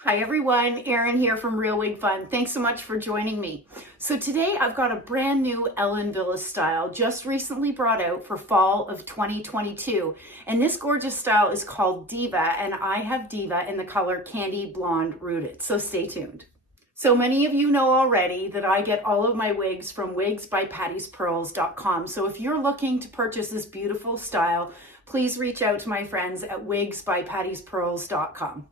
Hi everyone, Erin here from Real Wig Fun. Thanks so much for joining me. So today I've got a brand new Ellen Villa style just recently brought out for fall of 2022. And this gorgeous style is called Diva, and I have Diva in the color Candy Blonde Rooted. So stay tuned. So many of you know already that I get all of my wigs from wigsbypattispearls.com. So if you're looking to purchase this beautiful style, please reach out to my friends at wigsbypattispearls.com.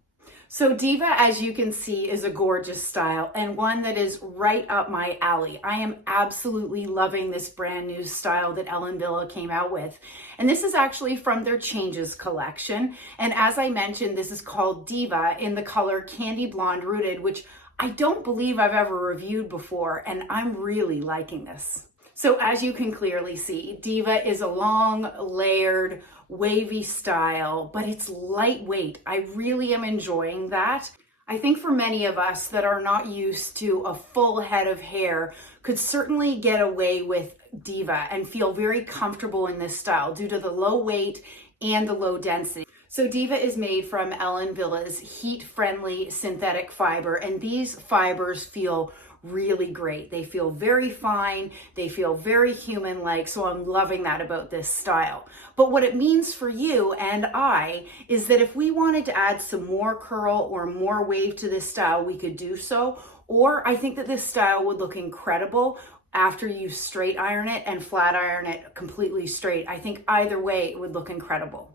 So Diva, as you can see, is a gorgeous style and one that is right up my alley. I am absolutely loving this brand new style that Ellen Villa came out with. And this is actually from their Changes collection. And as I mentioned, this is called Diva in the color Candy Blonde Rooted, which I don't believe I've ever reviewed before, and I'm really liking this. So as you can clearly see, Diva is a long, layered, wavy style, but it's lightweight. I really am enjoying that. I think for many of us that are not used to a full head of hair could certainly get away with Diva and feel very comfortable in this style due to the low weight and the low density. So Diva is made from Ellen Villa's heat-friendly synthetic fiber, and these fibers feel really great. They feel very fine, they feel very human-like, so I'm loving that about this style. But what it means for you and I is that if we wanted to add some more curl or more wave to this style, we could do so. Or I think that this style would look incredible after you straight iron it and flat iron it completely straight. I think either way it would look incredible.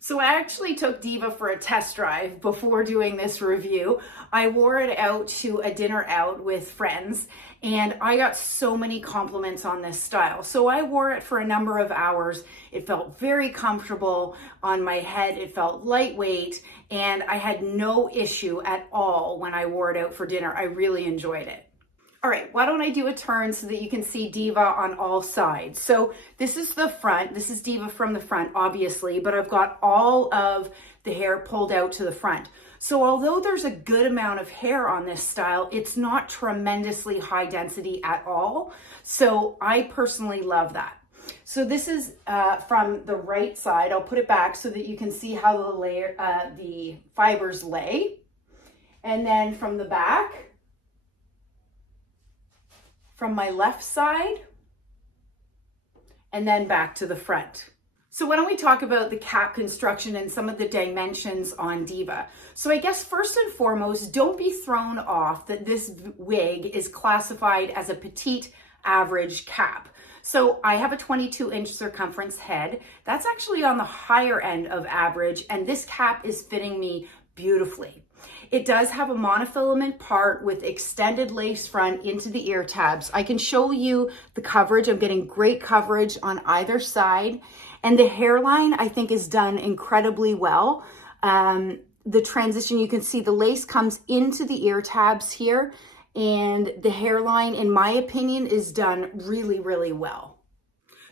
So I actually took Diva for a test drive before doing this review. I wore it out to a dinner out with friends, and I got so many compliments on this style. So I wore it for a number of hours. It felt very comfortable on my head. It felt lightweight, and I had no issue at all when I wore it out for dinner. I really enjoyed it. All right, why don't I do a turn so that you can see Diva on all sides. So this is the front. This is Diva from the front, obviously, but I've got all of the hair pulled out to the front. So although there's a good amount of hair on this style, it's not tremendously high density at all. So I personally love that. So this is from the right side. I'll put it back so that you can see how the fibers lay. And then from the back, from my left side, and then back to the front. So why don't we talk about the cap construction and some of the dimensions on Diva. So I guess first and foremost, don't be thrown off that this wig is classified as a petite average cap. So I have a 22-inch circumference head. That's actually on the higher end of average, and this cap is fitting me beautifully. It does have a monofilament part with extended lace front into the ear tabs. I can show you the coverage. I'm getting great coverage on either side. And the hairline, I think, is done incredibly well. The transition, you can see the lace comes into the ear tabs here. And the hairline, in my opinion, is done really, really well.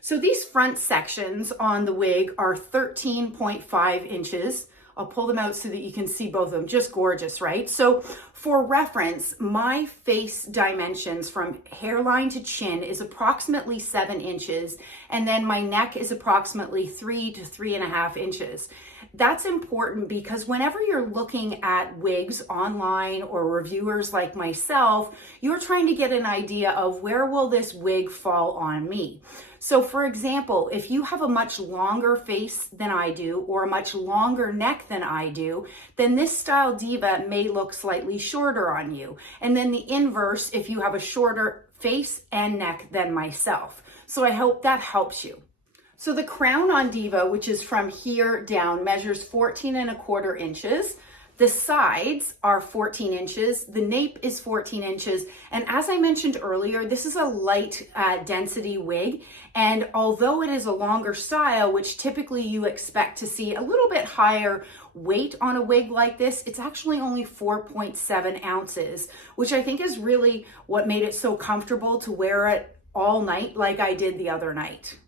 So these front sections on the wig are 13.5 inches. I'll pull them out so that you can see both of them. Just gorgeous, right? So for reference, my face dimensions from hairline to chin is approximately 7 inches. And then my neck is approximately 3 to 3.5 inches. That's important because whenever you're looking at wigs online or reviewers like myself, you're trying to get an idea of where will this wig fall on me. So for example, if you have a much longer face than I do or a much longer neck than I do, then this style Diva may look slightly shorter on you. And then the inverse if you have a shorter face and neck than myself. So I hope that helps you. So the crown on Diva, which is from here down, measures 14.25 inches. The sides are 14 inches. The nape is 14 inches. And as I mentioned earlier, this is a light density wig. And although it is a longer style, which typically you expect to see a little bit higher weight on a wig like this, it's actually only 4.7 ounces, which I think is really what made it so comfortable to wear it all night like I did the other night.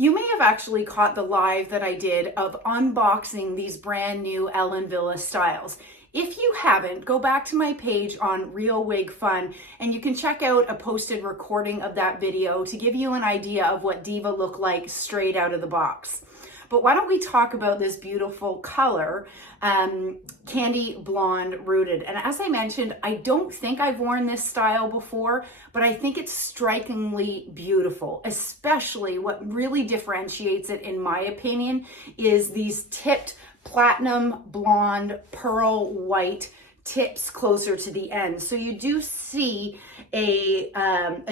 You may have actually caught the live that I did of unboxing these brand new Ellen Villa styles. If you haven't, go back to my page on Real Wig Fun and you can check out a posted recording of that video to give you an idea of what Diva looked like straight out of the box. But why don't we talk about this beautiful color, candy blonde rooted. And as I mentioned, I don't think I've worn this style before, but I think it's strikingly beautiful. Especially what really differentiates it, in my opinion, is these tipped platinum blonde pearl white tips closer to the end. So you do see a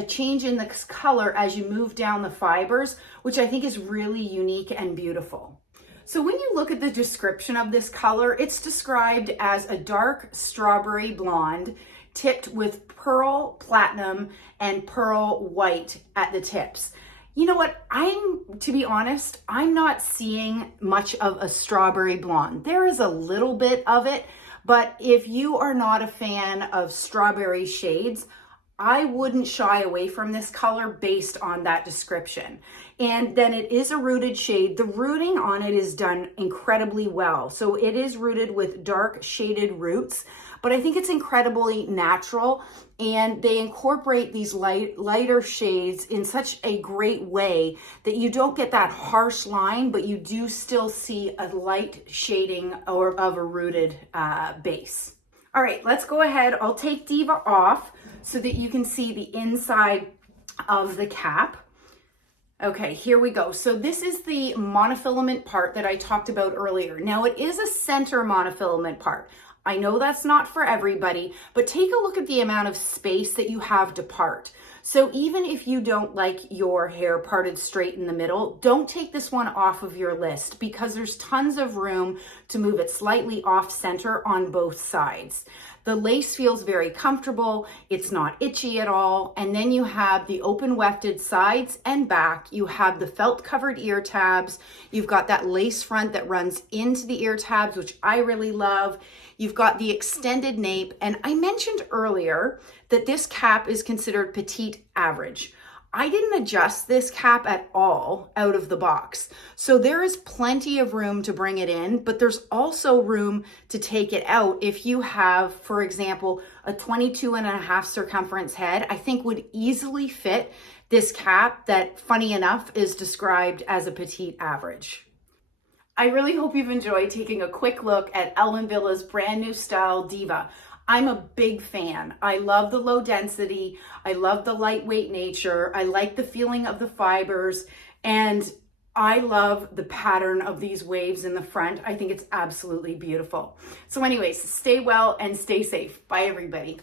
change in the color as you move down the fibers, which I think is really unique and beautiful. So when you look at the description of this color, it's described as a dark strawberry blonde tipped with pearl platinum and pearl white at the tips. You know what, to be honest, I'm not seeing much of a strawberry blonde. There is a little bit of it, but if you are not a fan of strawberry shades, I wouldn't shy away from this color based on that description. And then it is a rooted shade. The rooting on it is done incredibly well. So it is rooted with dark shaded roots, but I think it's incredibly natural, and they incorporate these lighter shades in such a great way that you don't get that harsh line, but you do still see a light shading of a rooted base. All right, let's go ahead. I'll take Diva off so that you can see the inside of the cap. Okay, here we go. So this is the monofilament part that I talked about earlier. Now it is a center monofilament part. I know that's not for everybody, but take a look at the amount of space that you have to part. So even if you don't like your hair parted straight in the middle, don't take this one off of your list, because there's tons of room to move it slightly off center on both sides. The lace feels very comfortable. It's not itchy at all. And then you have the open wefted sides and back. You have the felt covered ear tabs. You've got that lace front that runs into the ear tabs, which I really love. You've got the extended nape. And I mentioned earlier that this cap is considered petite average. I didn't adjust this cap at all out of the box. So there is plenty of room to bring it in, but there's also room to take it out if you have, for example, a 22.5 circumference head. I think would easily fit this cap that, funny enough, is described as a petite average. I really hope you've enjoyed taking a quick look at Ellen Villa's brand new style Diva. I'm a big fan. I love the low density. I love the lightweight nature. I like the feeling of the fibers, and I love the pattern of these waves in the front. I think it's absolutely beautiful. So anyways, stay well and stay safe. Bye everybody.